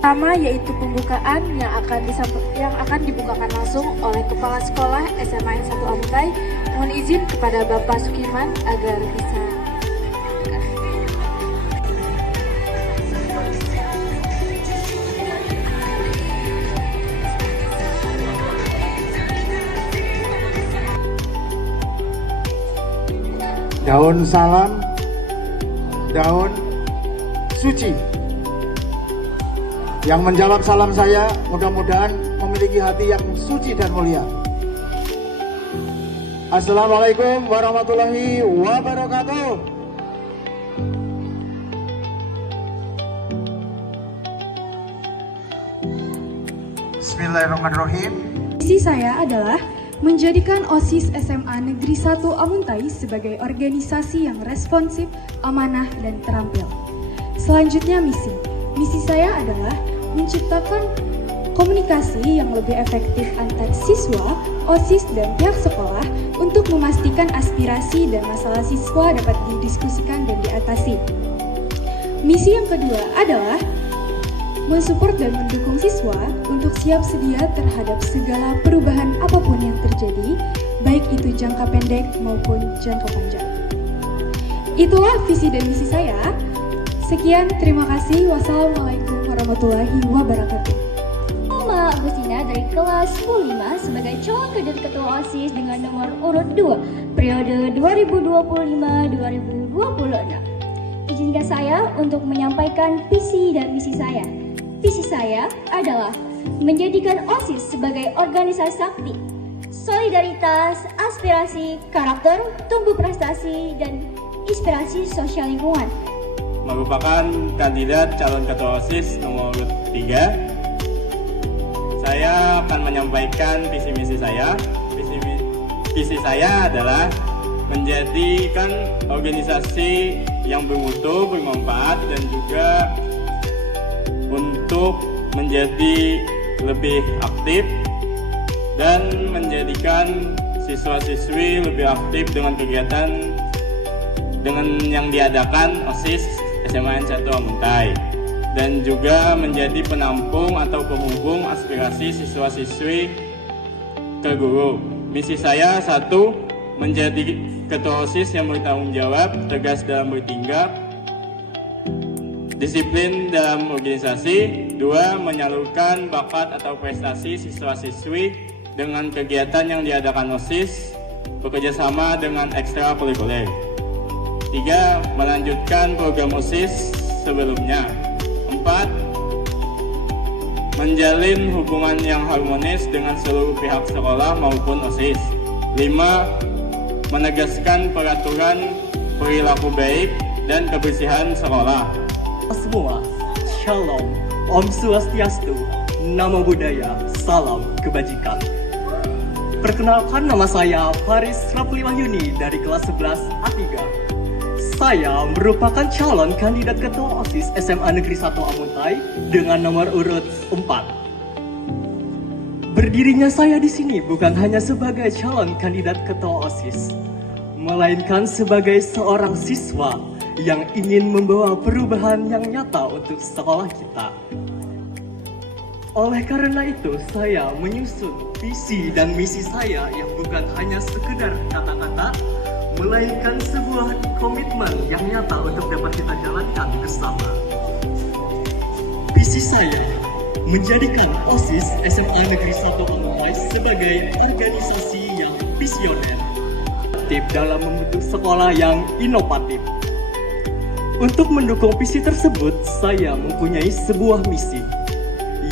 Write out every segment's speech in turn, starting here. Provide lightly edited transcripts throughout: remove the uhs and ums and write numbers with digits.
Pertama yaitu pembukaan yang akan dibukakan langsung oleh Kepala Sekolah SMA N1 Amuntai. Mohon izin kepada Bapak Sukiman agar bisa. Daun salam, daun suci. Yang menjawab salam saya mudah-mudahan memiliki hati yang suci dan mulia. Assalamualaikum warahmatullahi wabarakatuh. Bismillahirrahmanirrahim. Misi saya adalah menjadikan OSIS SMA Negeri 1 Amuntai sebagai organisasi yang responsif, amanah, dan terampil. Selanjutnya misi saya adalah menciptakan komunikasi yang lebih efektif antar siswa, OSIS, dan pihak sekolah untuk memastikan aspirasi dan masalah siswa dapat didiskusikan dan diatasi. Misi yang kedua adalah mensupport dan mendukung siswa untuk siap sedia terhadap segala perubahan apapun yang terjadi, baik itu jangka pendek maupun jangka panjang. Itulah visi dan misi saya. Sekian, terima kasih. Wassalamualaikum warahmatullahi wabarakatuh. Nama Agustina dari kelas 5 sebagai calon kandidat ketua OSIS dengan nomor urut 2 periode 2025-2026. Izinkan saya untuk menyampaikan visi dan misi saya. Visi saya adalah menjadikan OSIS sebagai organisasi sakti, solidaritas, aspirasi, karakter, tumbuh prestasi, dan inspirasi sosial lingkungan. Merupakan kandidat calon ketua OSIS nomor 3. Saya akan menyampaikan visi misi saya. Visi saya adalah menjadikan organisasi yang bermutu, bermanfaat, dan juga untuk menjadi lebih aktif dan menjadikan siswa-siswi lebih aktif dengan kegiatan yang diadakan OSIS SMA N1 Amuntai, dan juga menjadi penampung atau penghubung aspirasi siswa-siswi ke guru. Misi saya 1, menjadi ketua OSIS yang bertanggung jawab, tegas dalam bertindak, disiplin dalam organisasi. 2, menyalurkan bakat atau prestasi siswa-siswi dengan kegiatan yang diadakan OSIS, bekerjasama dengan ekstrakurikuler. 3, melanjutkan program OSIS sebelumnya. 4, menjalin hubungan yang harmonis dengan seluruh pihak sekolah maupun OSIS. 5, menegaskan peraturan perilaku baik dan kebersihan sekolah. Semua, Shalom, Om Swastiastu, Namo Buddhaya, Salam Kebajikan. Perkenalkan, nama saya Faris Rafli Wahyuni dari kelas 11 A3. Saya merupakan calon kandidat ketua OSIS SMA Negeri 1 Amuntai dengan nomor urut 4. Berdirinya saya di sini bukan hanya sebagai calon kandidat ketua OSIS, melainkan sebagai seorang siswa yang ingin membawa perubahan yang nyata untuk sekolah kita. Oleh karena itu, saya menyusun visi dan misi saya yang bukan hanya sekedar kata-kata, melainkan sebuah komitmen yang nyata untuk dapat kita jalankan bersama. Visi saya menjadikan OSIS SMA Negeri 1 Amuntai sebagai organisasi yang visioner, aktif dalam membentuk sekolah yang inovatif. Untuk mendukung visi tersebut, saya mempunyai sebuah misi.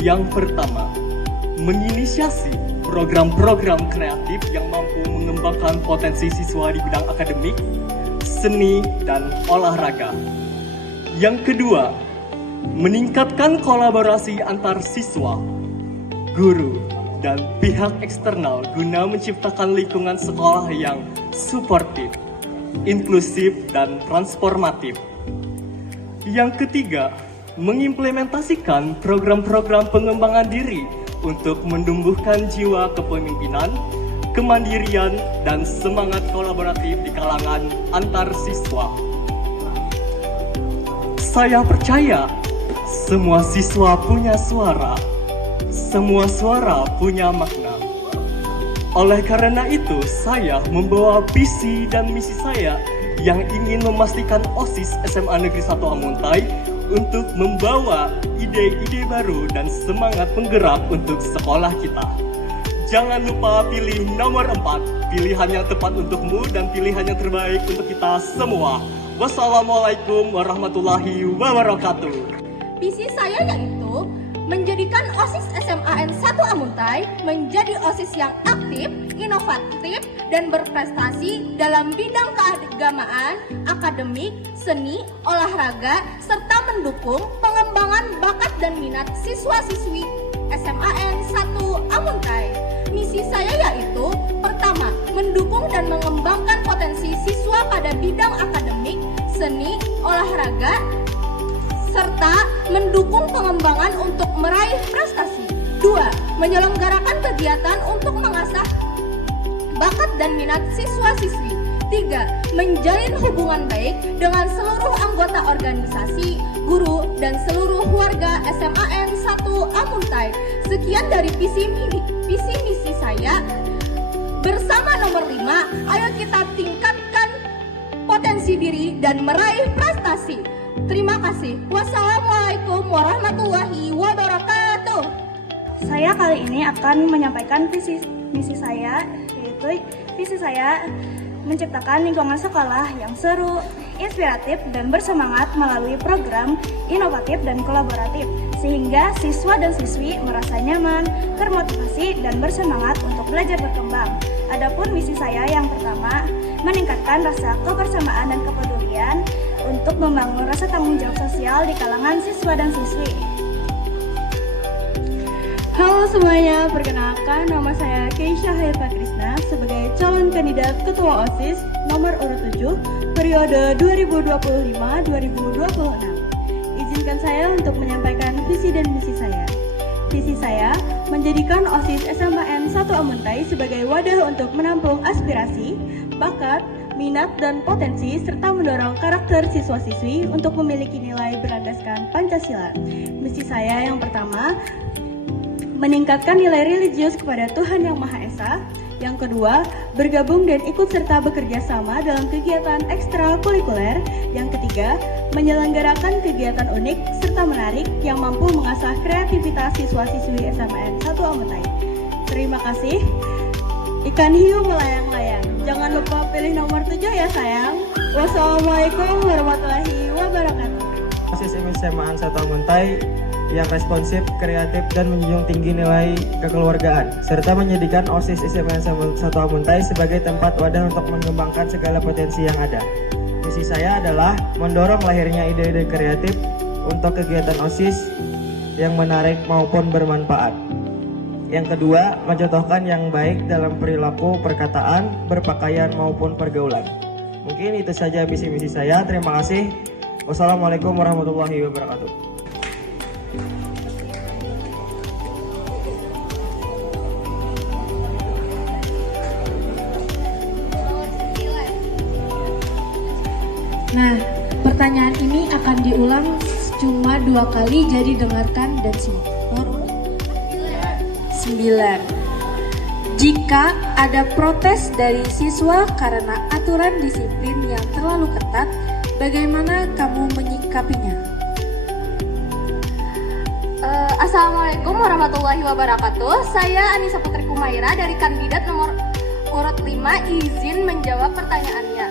Yang pertama, menginisiasi program-program kreatif yang mampu mengembangkan potensi siswa di bidang akademik, seni, dan olahraga. Yang kedua, meningkatkan kolaborasi antar siswa, guru, dan pihak eksternal guna menciptakan lingkungan sekolah yang suportif, inklusif, dan transformatif. Yang ketiga, mengimplementasikan program-program pengembangan diri untuk menumbuhkan jiwa kepemimpinan, kemandirian, dan semangat kolaboratif di kalangan antar siswa. Saya percaya Semua siswa punya suara. Semua suara punya makna. Oleh karena itu, saya membawa visi dan misi saya yang ingin memastikan OSIS SMA Negeri 1 Amuntai untuk membawa ide-ide baru dan semangat penggerak untuk sekolah kita. Jangan lupa pilih nomor 4, pilihan yang tepat untukmu dan pilihan yang terbaik untuk kita semua. Wassalamualaikum warahmatullahi wabarakatuh. Visi saya yaitu menjadikan OSIS SMAN 1 Amuntai menjadi OSIS yang aktif, inovatif, dan berprestasi dalam bidang keagamaan, akademik, seni, olahraga, serta mendukung pengembangan bakat dan minat siswa-siswi SMAN 1 Amuntai. Misi saya yaitu pertama, mendukung dan mengembangkan potensi siswa pada bidang akademik, seni, olahraga, serta mendukung pengembangan untuk meraih prestasi. 2. Menyelenggarakan kegiatan untuk mengasah bakat dan minat siswa-siswi. 3. Menjalin hubungan baik dengan seluruh anggota organisasi, guru, dan seluruh warga SMAN 1 Amuntai. Sekian dari visi misi saya. Bersama nomor 5, ayo kita tingkatkan potensi diri dan meraih prestasi. Terima kasih. Wassalamualaikum warahmatullahi wabarakatuh. Saya kali ini akan menyampaikan visi misi saya, yaitu visi saya menciptakan lingkungan sekolah yang seru, inspiratif, dan bersemangat melalui program inovatif dan kolaboratif, sehingga siswa dan siswi merasa nyaman, termotivasi, dan bersemangat untuk belajar berkembang. Adapun misi saya yang pertama, meningkatkan rasa kebersamaan dan kepedulian untuk membangun rasa tanggung jawab sosial di kalangan siswa dan siswi. Halo semuanya, perkenalkan nama saya Keisha Haifa Krisna sebagai calon kandidat Ketua OSIS nomor urut 7 periode 2025-2026. Izinkan saya untuk menyampaikan visi dan misi saya. Visi saya menjadikan OSIS SMAN 1 Amuntai sebagai wadah untuk menampung aspirasi, bakat, minat, dan potensi serta mendorong karakter siswa-siswi untuk memiliki nilai berlandaskan Pancasila. Misi saya yang pertama, meningkatkan nilai religius kepada Tuhan Yang Maha Esa. Yang kedua, bergabung dan ikut serta bekerja sama dalam kegiatan ekstrakurikuler. Yang ketiga, menyelenggarakan kegiatan unik serta menarik yang mampu mengasah kreativitas siswa-siswi SMAN 1 Amuntai. Terima kasih. Ikan hiu melayang-layang. Jangan lupa pilih nomor 7 ya sayang. Wassalamualaikum warahmatullahi wabarakatuh. OSIS SMAN 1 Amuntai yang responsif, kreatif, dan menjunjung tinggi nilai kekeluargaan, serta menjadikan OSIS SMAN 1 Amuntai sebagai tempat wadah untuk mengembangkan segala potensi yang ada. Misi saya adalah mendorong lahirnya ide-ide kreatif untuk kegiatan OSIS yang menarik maupun bermanfaat. Yang kedua, mencontohkan yang baik dalam perilaku, perkataan, berpakaian, maupun pergaulan. Mungkin itu saja visi-misi saya. Terima kasih. Wassalamualaikum warahmatullahi wabarakatuh. Nah, pertanyaan ini akan diulang cuma 2 kali, jadi dengarkan dan simak. 9. Jika ada protes dari siswa karena aturan disiplin yang terlalu ketat, bagaimana kamu menyikapinya? Assalamualaikum warahmatullahi wabarakatuh. Saya Anissa Putri Kumaira dari kandidat nomor urut 5 izin menjawab pertanyaannya.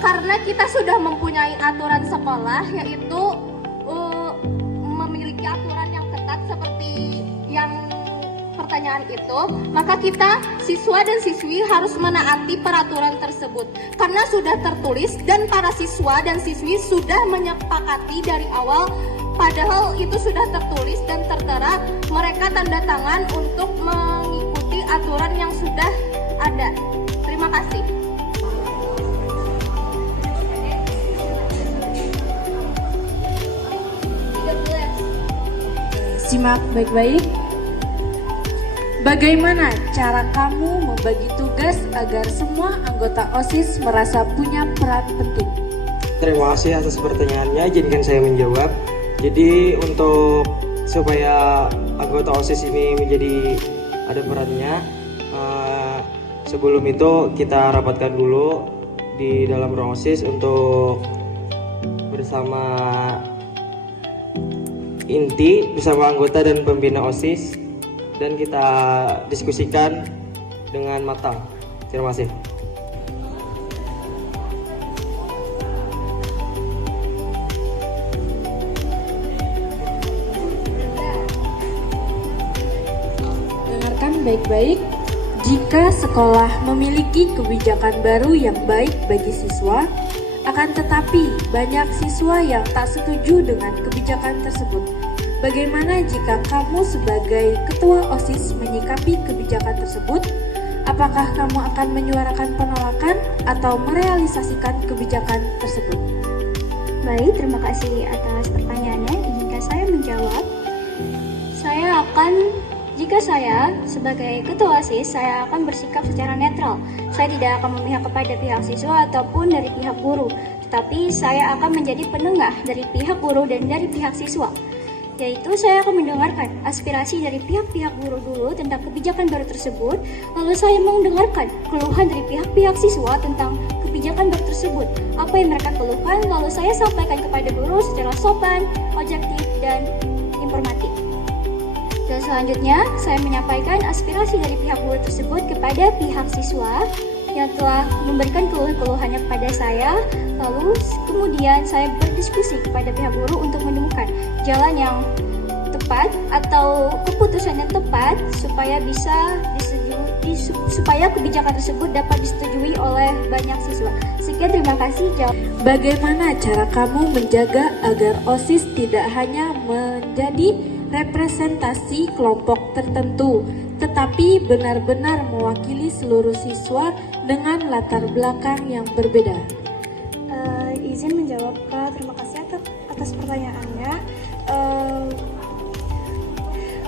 Karena kita sudah mempunyai aturan sekolah, yaitu memiliki aturan yang ketat seperti yang pertanyaan itu, maka kita siswa dan siswi harus menaati peraturan tersebut karena sudah tertulis dan para siswa dan siswi sudah menyepakati dari awal. Padahal itu sudah tertulis dan tertera, mereka tanda tangan untuk mengikuti aturan yang sudah ada. Terima kasih. Simak baik-baik. Bagaimana cara kamu membagi tugas agar semua anggota OSIS merasa punya peran penting? Terima kasih atas pertanyaannya. Izinkan saya menjawab. Jadi untuk supaya anggota OSIS ini menjadi ada perannya, sebelum itu kita rapatkan dulu di dalam ruang OSIS untuk bersama inti, bersama anggota dan pembina OSIS, dan kita diskusikan dengan matang. Terima kasih. Dengarkan baik-baik. Jika sekolah memiliki kebijakan baru yang baik bagi siswa, akan tetapi banyak siswa yang tak setuju dengan kebijakan tersebut. Bagaimana jika kamu sebagai ketua OSIS menyikapi kebijakan tersebut? Apakah kamu akan menyuarakan penolakan atau merealisasikan kebijakan tersebut? Baik, terima kasih atas pertanyaannya. Izinkan saya menjawab. Jika saya sebagai ketua OSIS, saya akan bersikap secara netral. Saya tidak akan memihak kepada pihak siswa ataupun dari pihak guru, tetapi saya akan menjadi penengah dari pihak guru dan dari pihak siswa. Yaitu saya akan mendengarkan aspirasi dari pihak-pihak guru dulu tentang kebijakan baru tersebut, lalu saya mendengarkan keluhan dari pihak-pihak siswa tentang kebijakan baru tersebut. Apa yang mereka keluhkan, lalu saya sampaikan kepada guru secara sopan, objektif, dan informatif. Dan selanjutnya, saya menyampaikan aspirasi dari pihak guru tersebut kepada pihak siswa yang telah memberikan keluhan-keluhannya kepada saya. Lalu kemudian saya berdiskusi kepada pihak guru untuk menemukan jalan yang tepat atau keputusan yang tepat supaya bisa supaya kebijakan tersebut dapat disetujui oleh banyak siswa. Sekian, terima kasih. Bagaimana cara kamu menjaga agar OSIS tidak hanya menjadi representasi kelompok tertentu, tetapi benar-benar mewakili seluruh siswa dengan latar belakang yang berbeda? Izin menjawab, Kak. Terima kasih atas pertanyaannya.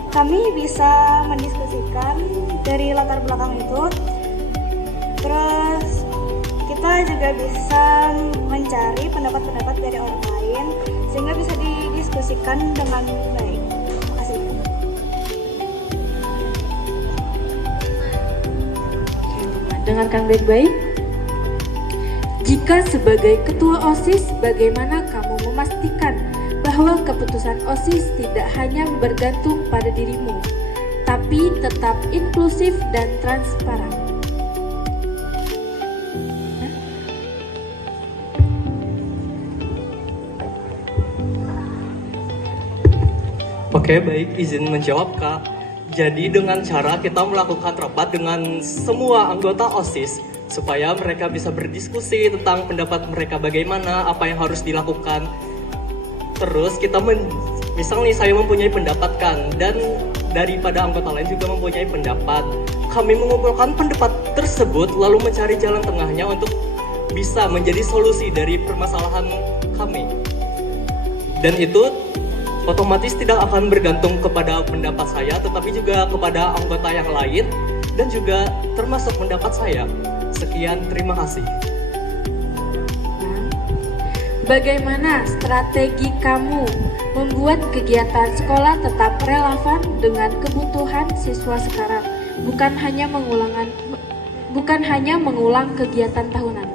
Kami bisa mendiskusikan dari latar belakang itu, terus kita juga bisa mencari pendapat-pendapat dari orang lain sehingga bisa didiskusikan dengan baik. Terima kasih. Dengarkan baik-baik. Jika sebagai ketua OSIS, bagaimana kamu memastikan bahwa keputusan OSIS tidak hanya bergantung pada dirimu, tapi tetap inklusif dan transparan? Oke, baik, izin menjawab, Kak. Jadi dengan cara kita melakukan rapat dengan semua anggota OSIS supaya mereka bisa berdiskusi tentang pendapat mereka bagaimana, apa yang harus dilakukan. Terus kita misalnya saya mempunyai pendapat kan, dan daripada anggota lain juga mempunyai pendapat. Kami mengumpulkan pendapat tersebut lalu mencari jalan tengahnya untuk bisa menjadi solusi dari permasalahan kami. Dan itu otomatis tidak akan bergantung kepada pendapat saya, tetapi juga kepada anggota yang lain dan juga termasuk pendapat saya. Sekian, terima kasih. Bagaimana strategi kamu membuat kegiatan sekolah tetap relevan dengan kebutuhan siswa sekarang, bukan hanya mengulang kegiatan tahunan?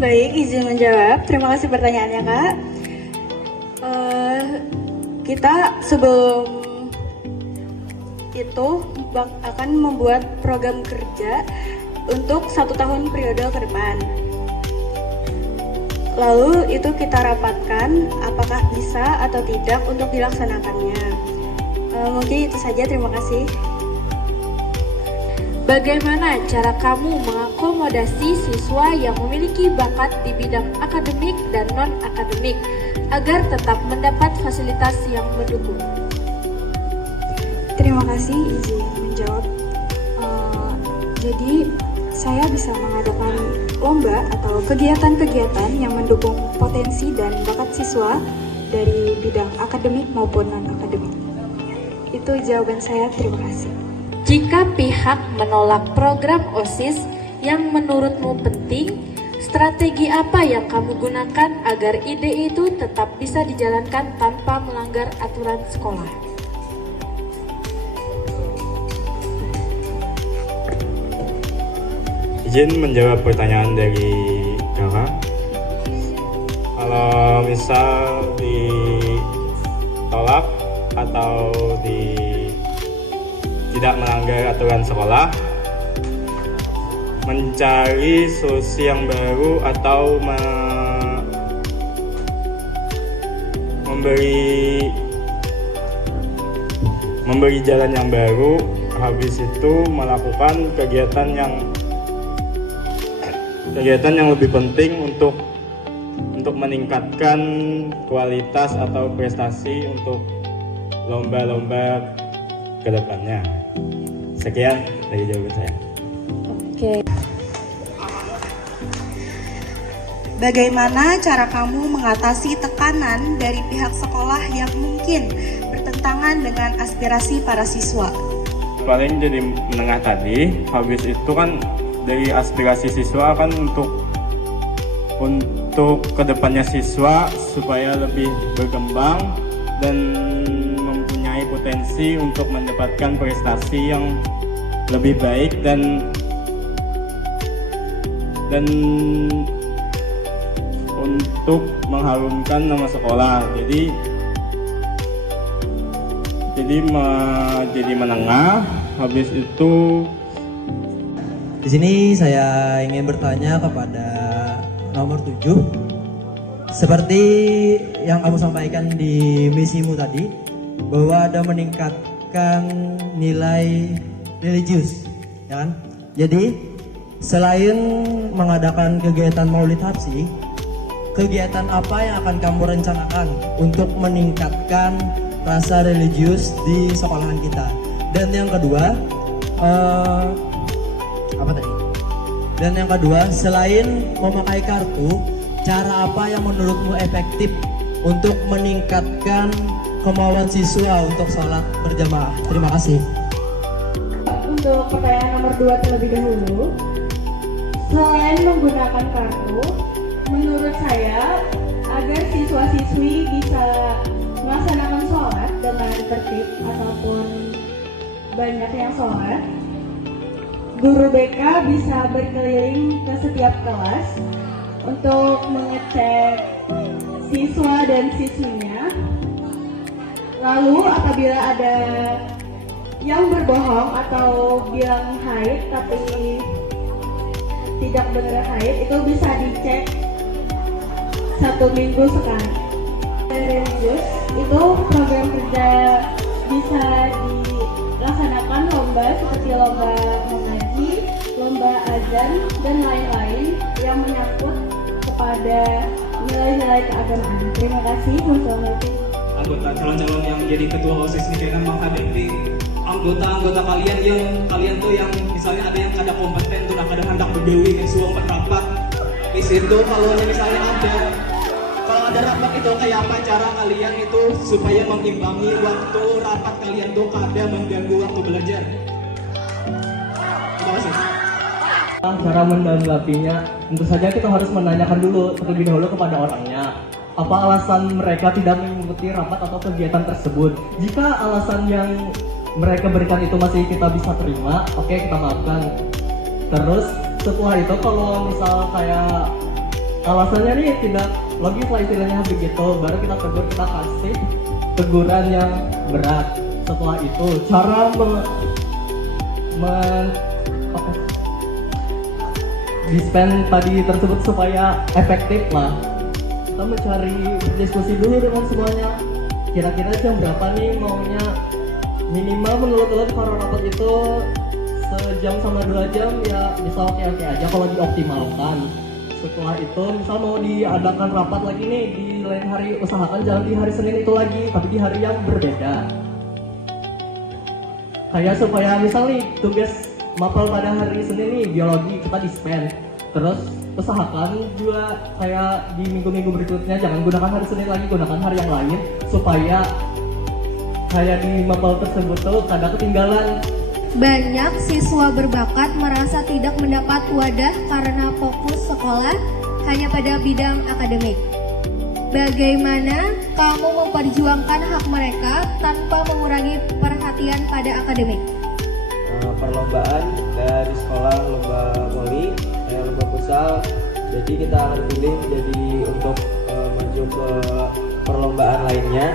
Baik, izin menjawab. Terima kasih pertanyaannya, Kak. Kita sebelum itu akan membuat program kerja untuk 1 tahun periode ke depan. Lalu itu kita rapatkan apakah bisa atau tidak untuk dilaksanakannya. Mungkin itu saja, terima kasih. Bagaimana cara kamu mengakomodasi siswa yang memiliki bakat di bidang akademik dan non-akademik agar tetap mendapat fasilitas yang mendukung? Terima kasih, izin menjawab. Jadi saya bisa mengadakan lomba atau kegiatan-kegiatan yang mendukung potensi dan bakat siswa dari bidang akademik maupun non-akademik. Itu jawaban saya, terima kasih. Jika pihak menolak program OSIS yang menurutmu penting, Strategi apa yang kamu gunakan agar ide itu tetap bisa dijalankan tanpa melanggar aturan sekolah? Izin menjawab pertanyaan dari kakak. Kalau misal ditolak atau tidak melanggar aturan sekolah, mencari solusi yang baru atau memberi jalan yang baru, habis itu melakukan kegiatan yang lebih penting untuk meningkatkan kualitas atau prestasi untuk lomba-lomba ke depannya. Sekian dari jawaban saya. Oke. Bagaimana cara kamu mengatasi tekanan dari pihak sekolah yang mungkin bertentangan dengan aspirasi para siswa? Paling jadi menengah tadi, habis itu kan dari aspirasi siswa kan untuk kedepannya siswa supaya lebih berkembang dan mempunyai potensi untuk mendapatkan prestasi yang lebih baik dan untuk mengharumkan nama sekolah. Jadi menengah, habis itu. Di sini saya ingin bertanya kepada nomor 7. Seperti yang kamu sampaikan di misimu tadi, bahwa ada meningkatkan nilai religius, ya kan? Jadi selain mengadakan kegiatan Maulid Habsi, kegiatan apa yang akan kamu rencanakan untuk meningkatkan rasa religius di sekolahan kita? Dan yang kedua, Dan yang kedua, selain memakai kartu, cara apa yang menurutmu efektif untuk meningkatkan kemauan siswa untuk sholat berjamaah? Terima kasih. Untuk pertanyaan nomor 2 terlebih dahulu, selain menggunakan kartu, menurut saya agar siswa-siswi bisa melaksanakan sholat dengan tertib ataupun banyak yang sholat, guru BK bisa berkeliling ke setiap kelas untuk mengecek siswa dan siswinya. Lalu apabila ada yang berbohong atau bilang haid tapi tidak benar haid, itu bisa dicek 1 minggu sekali. Religius itu program kerja bisa dilaksanakan lomba seperti lomba mengaji, lomba azan, dan lain-lain yang menyangkut kepada nilai-nilai keagamaan. Terima kasih. Wassalamualaikum. Anggota calon-calon yang menjadi ketua OSIS ini dengan menghadapi anggota-anggota kalian yang misalnya ada yang kada kompeten tuh, kada hendak berdewi ke suang rapat di situ. Kalau misalnya ada rapat itu, kayak apa cara kalian itu supaya mengimbangi waktu rapat kalian tuh kada mengganggu waktu belajar? Terima kasih. Cara menanggapinya, tentu saja kita harus menanyakan dulu terlebih dahulu kepada orangnya. Apa alasan mereka tidak mengikuti rapat atau kegiatan tersebut? Jika alasan yang mereka berikan itu masih kita bisa terima, oke, kita maafkan. Terus setelah itu kalau misal kayak alasannya nih tidak logis lah istilahnya begitu, baru kita tegur, kita kasih teguran yang berat. Setelah itu cara dispen tadi tersebut supaya efektif lah, kita mencari diskusi dulu dengan semuanya. Kira-kira jam berapa nih maunya, minimal menurut para rapat itu sejam sama 2 jam ya bisa oke-oke aja kalau dioptimalkan. Setelah itu misal mau diadakan rapat lagi nih di lain hari, usahakan jangan di hari Senin itu lagi, tapi di hari yang berbeda. Kayak supaya misal nih tugas mapel pada hari Senin nih biologi, kita dispen. Terus usahakan juga kayak di minggu-minggu berikutnya jangan gunakan hari Senin lagi, gunakan hari yang lain supaya kayak di mapel tersebut tuh kada ketinggalan Banyak siswa berbakat merasa tidak mendapat wadah karena fokus sekolah hanya pada bidang akademik. Bagaimana kamu memperjuangkan hak mereka tanpa mengurangi perhatian pada akademik? Perlombaan dari sekolah, lomba voli, lomba futsal. Jadi kita akan pilih jadi untuk maju ke perlombaan lainnya.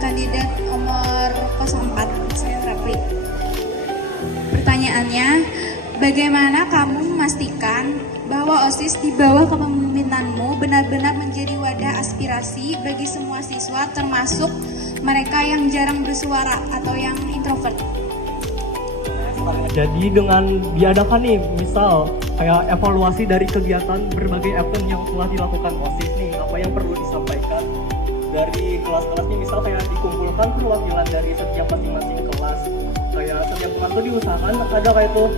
Kandidat nomor 04, saya Rapli. Pertanyaannya, bagaimana kamu memastikan bahwa OSIS di bawah kepemimpinanmu benar-benar menjadi wadah aspirasi bagi semua siswa, termasuk mereka yang jarang bersuara atau yang introvert? Jadi dengan diadakan nih, misal kayak evaluasi dari kegiatan berbagai event yang telah dilakukan OSIS nih, apa yang perlu disampaikan dari kelas-kelas nih, misal kayak dikumpulkan perwakilan dari setiap masing-masing kelas. Kayak setiap kelas tuh diusahakan ada kayak tuh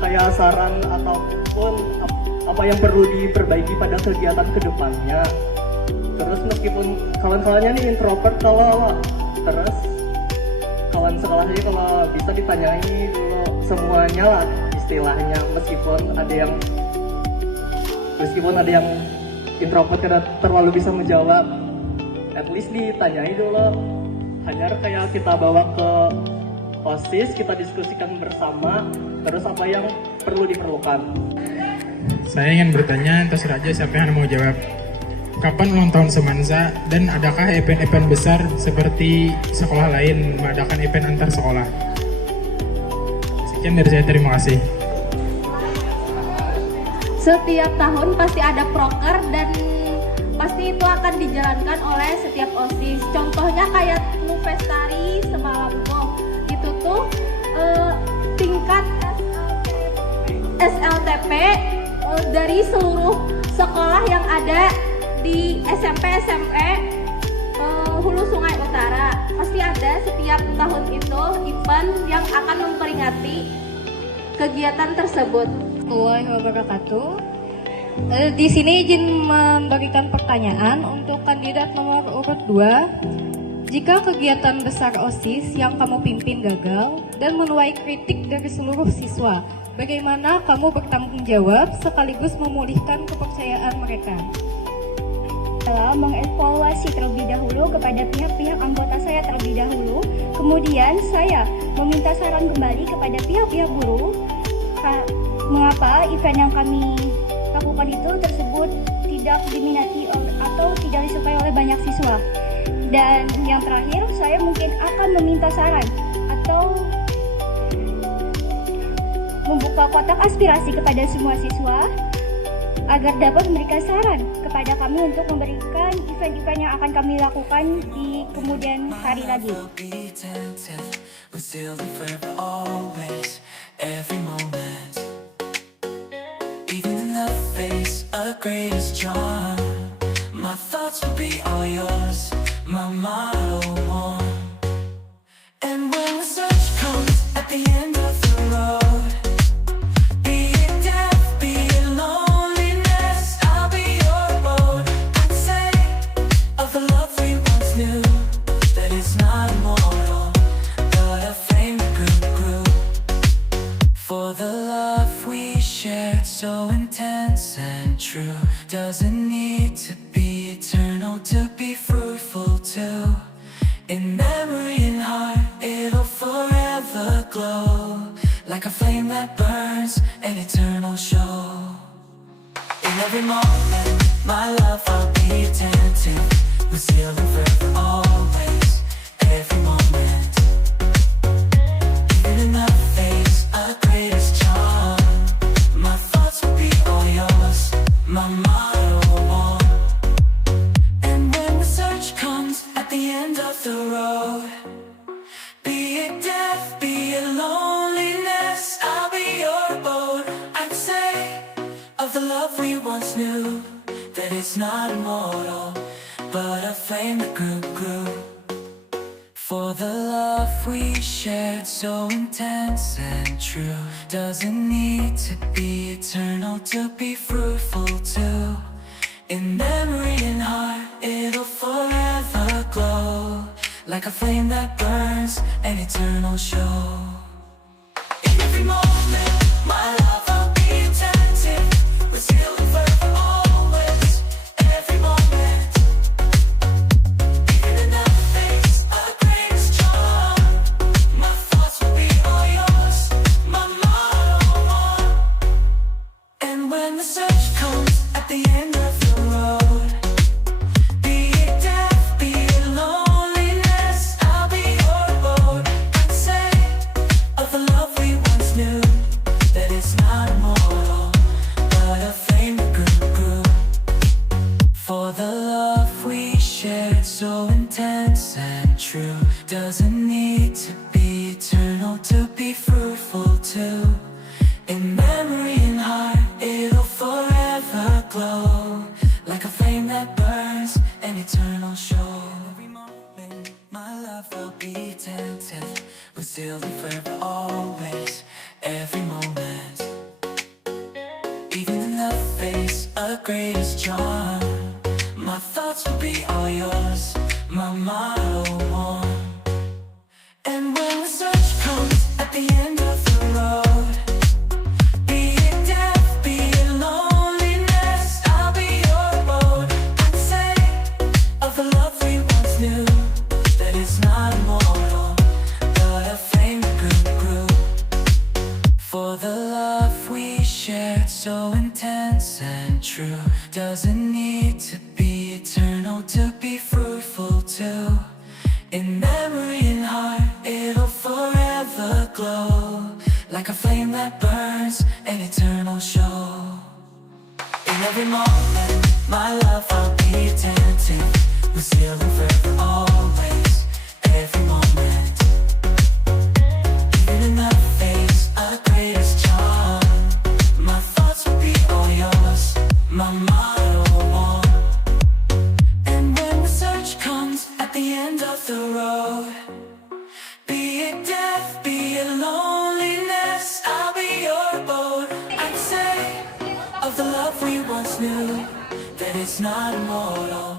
kayak saran ataupun apa yang perlu diperbaiki pada kegiatan kedepannya. Terus meskipun kawan-kawannya nih introvert, kalau terus kawan sekolahnya kalau bisa ditanyai dulu semuanya lah istilahnya, meskipun ada yang introvert karena terlalu bisa menjawab, at least ditanyai dulu. Hanya kayak kita bawa ke OSIS, kita diskusikan bersama, terus apa yang perlu diperlukan. Saya ingin bertanya, terserah aja siapa yang mau jawab. Kapan ulang tahun Semansa dan adakah event-event besar seperti sekolah lain mengadakan event antar sekolah? Sekian dari saya, terima kasih. Setiap tahun pasti ada proker dan pasti itu akan dijalankan oleh setiap OSIS. Contohnya kayak Nuvestari semalam tuh, itu tuh tingkat SLTP dari seluruh sekolah yang ada di SMP SME Hulu Sungai Utara. Pasti ada setiap tahun itu event yang akan memperingati kegiatan tersebut. Warahmatullahi wabarakatuh. Di sini izin memberikan pertanyaan untuk kandidat nomor urut 2. Jika kegiatan besar OSIS yang kamu pimpin gagal dan menuai kritik dari seluruh siswa, bagaimana kamu bertanggung jawab sekaligus memulihkan kepercayaan mereka? Adalah mengevaluasi terlebih dahulu kepada pihak-pihak anggota saya terlebih dahulu. Kemudian saya meminta saran kembali kepada pihak-pihak guru mengapa event yang kami lakukan itu tersebut tidak diminati atau tidak disukai oleh banyak siswa. Dan yang terakhir, saya mungkin akan meminta saran atau membuka kotak aspirasi kepada semua siswa agar dapat memberikan saran kepada kami untuk memberikan event-event yang akan kami lakukan di kemudian hari lagi. Greatest charm, my thoughts will be all yours, my motto one. And when the search comes at the end of the road, be it death, be it loneliness, I'll be your boat. I'd say of the love we once knew, that it's not immortal, but a flame that grew. For the love we shared so intense and true doesn't need to be eternal to be fruitful too. In memory and heart, it'll forever glow like a flame that burns, an eternal show. In every moment, my love I'll be attentive, we're sealed forever always. Every moment, even in the face of greatest charm, my thoughts will be all yours, my motto one. And when the search comes at the end of the road, be it death, be it loneliness, I'll be your boat. I'd say of the love we once knew, that it's not immortal, but a flame that grew. For the love we shared so intense and true doesn't need to be eternal to be fruitful too. In memory and heart, it'll forever glow like a flame that burns, an eternal show. the end of the road. Be it death, be it loneliness, I'll be your boat. I'd say of the love we once knew that it's not immortal, but a flame that grew. For the love we shared, so intense and true, doesn't need to be eternal to be fruitful too. In memory and heart, it'll forever glow, like a flame that burns, an eternal show. Every moment, my love will be tempted, we're sealed in forever always. Every moment, even in the face of greatest charm, my thoughts will be all yours, my motto one. And when the search comes at the end of the road, be it death, be it loneliness, I'll be your boat. I'd say of the love we once knew that it's not immortal, but a flame that grew. For the love we shared, so intense and true, doesn't need to be eternal to be fruitful too. In memory and heart, it'll forever glow, like a flame that burns, an eternal show. In every moment, my love I'll be attentive, we're sealed in forever always. Every moment, even in the face of greatest charm, my thoughts will be all yours, my motto one. And when the search comes at the end of the road, be it death, be it loneliness, I'll be your boat. I'd say of the love we once knew that it's not immortal,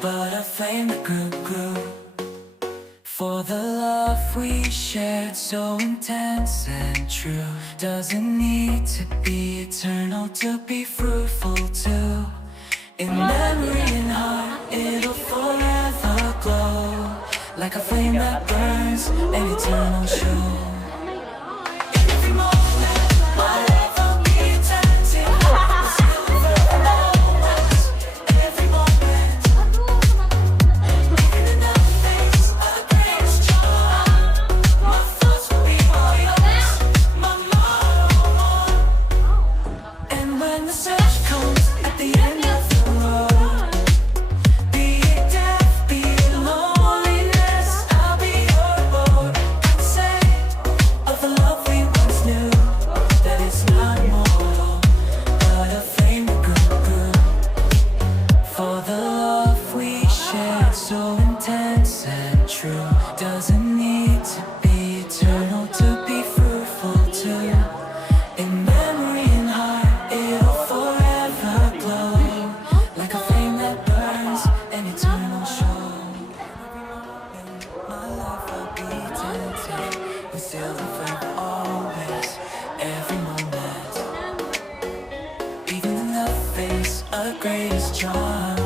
but a flame that grew. For the love we shared, so intense and true, doesn't need to be eternal to be fruitful too. In memory and heart, it'll forever glow, like a flame that burns, an eternal show. In every moment, my love will be attentive, we're sealed in forever always. Every moment, even in the face of greatest charm, my thoughts will be all yours, my motto one. And when the search comes at the end of the road, be it death, be it loneliness, I'll be your boat. I'd say of the love we once knew that it's not immortal, but a flame that grew. For the love we shared, so intense and true, doesn't need to be eternal to be fruitful too. In memory and heart, it'll forever glow, like a flame that burns, an eternal show. My love will be tempted, we're sealed in forever always. Every moment, even in the face of greatest charm,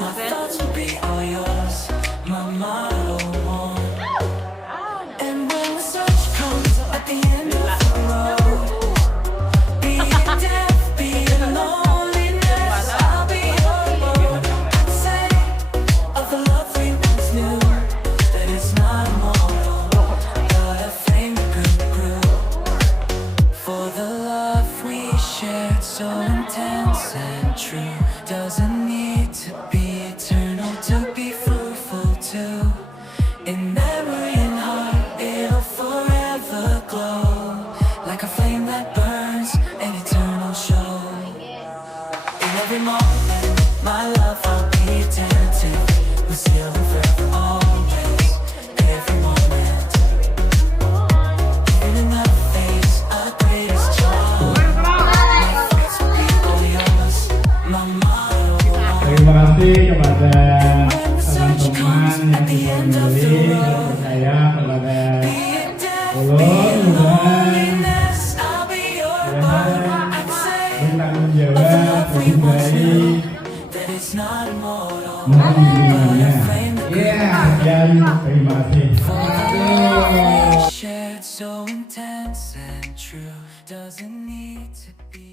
my thoughts will be all yours, my motto one. And when the search comes at the end of the road, be it death, be it loneliness, I'll be your boat. I'd say of the love we once knew that it's not immortal, but a flame that grew. For the love we shared, so intense and true, doesn't need to be eternal to be fruitful too. In memory and heart, it'll forever glow, like a flame that burns, an eternal show. In every moment, my love I'll be attentive, we're sealed in forever always. Every moment, even in the face of greatest charm, my thoughts will be all yours, my motto one. Terima kasih kepada teman-teman yang sudah memilih dan percaya kepada Ulun dan bertanggung jawab lebih baik. Mohon bimbingannya. Dan terima kasih. Shared so intense and true, doesn't need to be